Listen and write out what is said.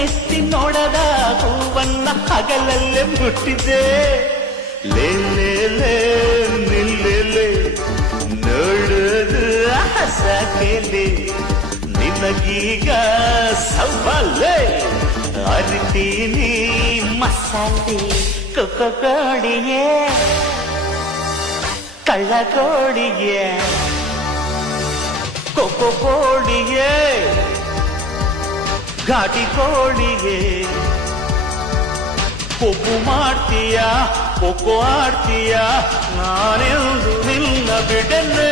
ಕಣ್ಣೆತ್ತಿ ನೋಡದ ಹೂವನ್ನ ಹಗಲಲ್ಲೇ ಮುಟ್ಟಿದೆ. ಲೇ ಲೇ ಲೇ ನಿಲ್ಲೆ ನೋಡೋದು ಹಸಕೆಲೆ ನಿನಗೀಗ ಸವಾಲೆ ಅರಿತೀನಿ ಮಸಾಲೆ ಕೋಡಿಯೇ ಕಳ್ಳ ಕೋಡಿಯೇ ಕೋಡಿಯೇ ಘಾಟಿ ಕೋಡಿಯೇ ಕೊಬ್ಬು ಮಾಡ್ತೀಯ ಕೊಕ್ಕೋ ಆಡ್ತೀಯ ನಾನೆಂದು ನಿನ್ನ ಬಿಡನ್ನು